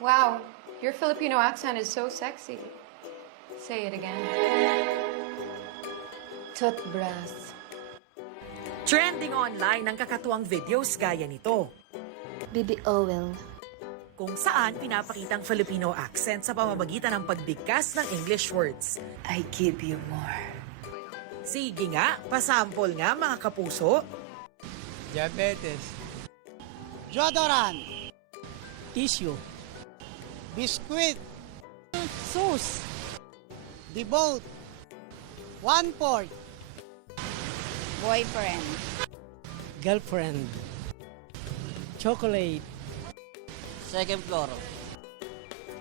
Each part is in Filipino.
Wow, your Filipino accent is so sexy. Say it again. Toothbrush. Trending online ang kakatuwang videos gaya nito, Baby Owl. kung saan pinapakitang Filipino accent sa pamamagitan ng pagbigkas ng English words. I give you more. Sige nga, pasample nga mga kapuso. Diabetes. Deodorant, Tissue. biscuit, Sauce. devote, 1/4, Boyfriend. Girlfriend. Chocolate. second floor.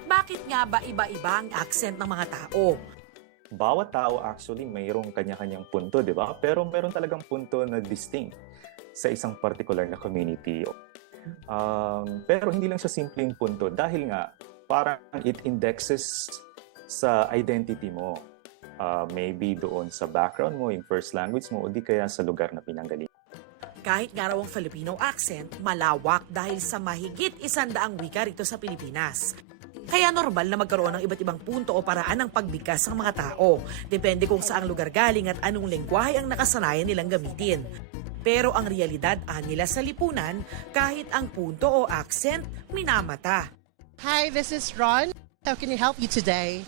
Bakit nga ba iba-iba ang accent ng mga tao? Bawat tao actually mayroong kanya-kanyang punto, di ba? Pero meron talagang punto na distinct sa isang particular na community. Pero hindi lang siya simpleng punto dahil nga parang it indexes sa identity mo. Maybe doon sa background mo, yung first language mo, o di kaya sa lugar na pinanggalingan. Kahit nga raw ang Filipino accent, malawak dahil sa mahigit 100 wika rito sa Pilipinas. Kaya normal na magkaroon ng iba't ibang punto o paraan ng pagbigkas ng mga tao. Depende kung saang lugar galing at anong lengguwahe ang nakasanayan nilang gamitin. Pero ang realidad nila sa lipunan, kahit ang punto o accent, minamata. Hi, this is Ron. How can I help you today?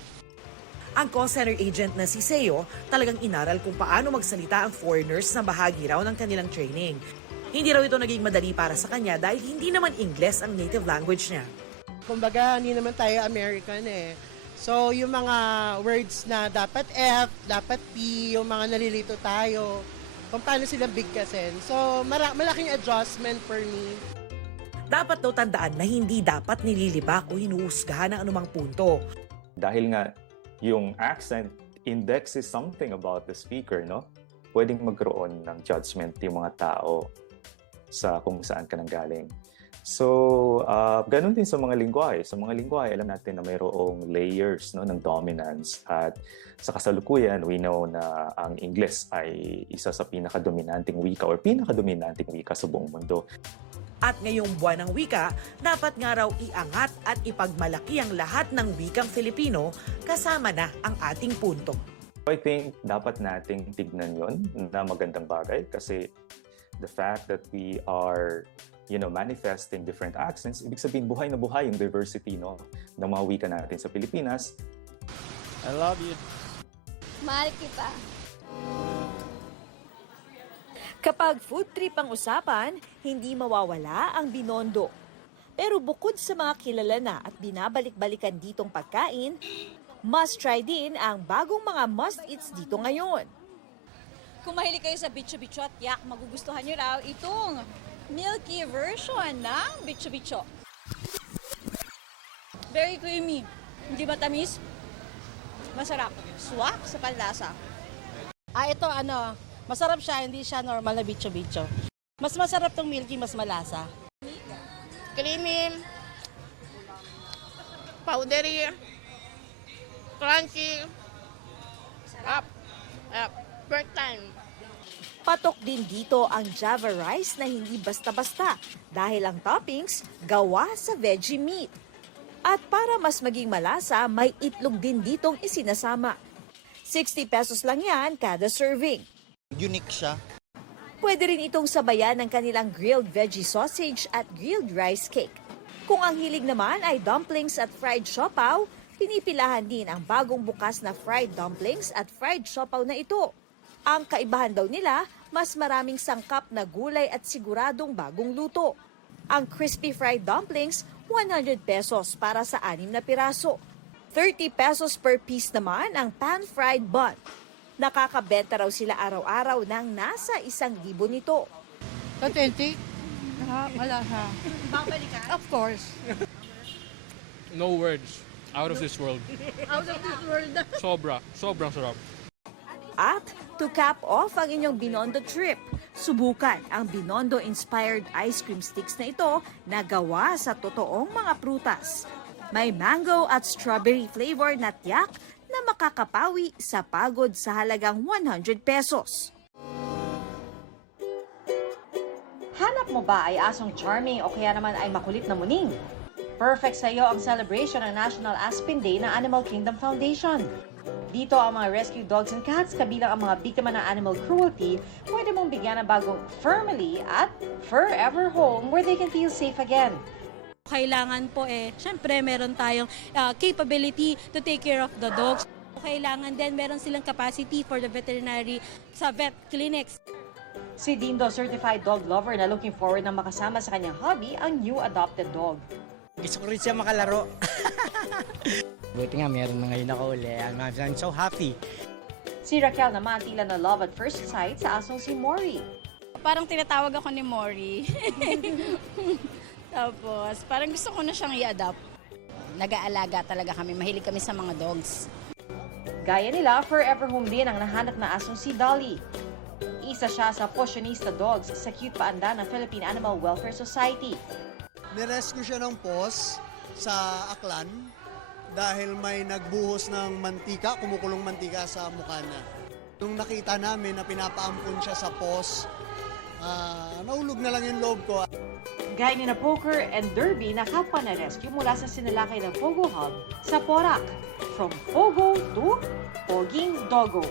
Ang call center agent na si Seo talagang inaral kung paano magsalita ang foreigners na bahagi raw ng kanilang training. Hindi raw ito naging madali para sa kanya dahil hindi naman Ingles ang native language niya. Kumbaga, hindi naman tayo American eh. So, yung mga words na dapat F, dapat P, yung mga nalilito tayo, kung paano sila bigkasin. So, malaking adjustment for me. Dapat daw tandaan na hindi dapat nililibak o hinuhusgahan ng anumang punto. Dahil nga yung accent indexes something about the speaker, no? Pwedeng magkaroon ng judgment yung mga tao sa kung saan ka nanggaling. So, ganun din sa mga lingwahe. Sa mga lingwahe, alam natin na mayroong layers, no, ng dominance. At sa kasalukuyan, we know na ang Ingles ay isa sa pinakadominanting wika or pinakadominanting wika sa buong mundo. At ngayong buwan ng wika, dapat nga raw iangat at ipagmalaki ang lahat ng wikang Filipino kasama na ang ating punto. I think dapat nating tignan yon na magandang bagay kasi the fact that we are manifesting different accents, ibig sabihin buhay na buhay yung diversity, no, ng mga wika natin sa Pilipinas. I love you. Mahal kita. Kapag food trip ang usapan, hindi mawawala ang Binondo. Pero bukod sa mga kilala na at binabalik-balikan ditong pagkain, must try din ang bagong mga must-eats dito ngayon. Kung mahilig kayo sa bicho-bicho at yak, magugustuhan nyo raw itong milky version ng bicho-bicho. Very creamy, hindi matamis, masarap, swak sa panlasa. Ito masarap siya, hindi siya normal na bicho-bicho. Mas masarap tong milky, mas malasa. Creamy, powdery, crunchy, sarap, first time. Patok din dito ang Java rice na hindi basta-basta dahil ang toppings gawa sa veggie meat. At para mas maging malasa, may itlog din ditong isinasama. 60 pesos lang yan kada serving. Unique siya. Pwede rin itong sabayan ng kanilang grilled veggie sausage at grilled rice cake. Kung ang hilig naman ay dumplings at fried siopaw, pinipilahan din ang bagong bukas na fried dumplings at fried siopaw na ito. Ang kaibahan daw nila, mas maraming sangkap na gulay at siguradong bagong luto. Ang crispy fried dumplings, 100 pesos para sa 6 na piraso. 30 pesos per piece naman ang pan-fried bun. Nakakabenta raw sila araw-araw ng nasa 1,000 nito. Authentic? Malasa. Babalikan? Of course. No words. Out of this world. Out of this world. Sobrang sarap. At to cap off ang inyong Binondo trip, subukan ang Binondo-inspired ice cream sticks na ito na gawa sa totoong mga prutas. May mango at strawberry flavor na tiyak na makakapawi sa pagod sa halagang 100 pesos. Hanap mo ba ay asong charming o kaya naman ay makulit na muning? perfect sa iyo ang celebration ng National Aspen Day ng Animal Kingdom Foundation. Dito ang mga rescue dogs and cats, kabilang ang mga biktima ng animal cruelty, pwede mong bigyan ng bagong Firmly at Forever Home where they can feel safe again. Kailangan po syempre meron tayong capability to take care of the dogs. Kailangan din meron silang capacity for the veterinary sa vet clinics. Si Dindo, certified dog lover na looking forward na makasama sa kanyang hobby ang new adopted dog. Gusto ko rin siya makalaro. Buti nga, meron na ngayon ako uli. I'm so happy. Si Raquel naman tila na love at first sight sa asong si Mori. Parang tinatawag ako ni Mori. Tapos, parang gusto ko na siyang i-adopt. Nag-aalaga talaga kami. Mahilig kami sa mga dogs. Gaya nila, forever home din ang nahanap na asong si Dolly. Isa siya sa Posionista Dogs sa cute paanda ng Philippine Animal Welfare Society. Nirescue siya ng POS sa Aklan dahil may nagbuhos ng mantika, kumukulong mantika sa mukha niya. Nung nakita namin na pinapaampun siya sa POS, naulog na lang yung loob ko. Gaya ni na Poker and Derby na kapwa na rescue mula sa sinalakay ng Pogo Hub sa Porac. From Pogo to Poging Doggo.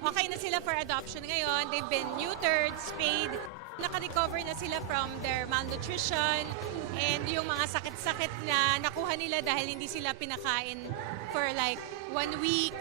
Okay na sila for adoption ngayon. They've been neutered, spayed. Naka-recover na sila from their malnutrition and yung mga sakit-sakit na nakuha nila dahil hindi sila pinakain for like 1 week.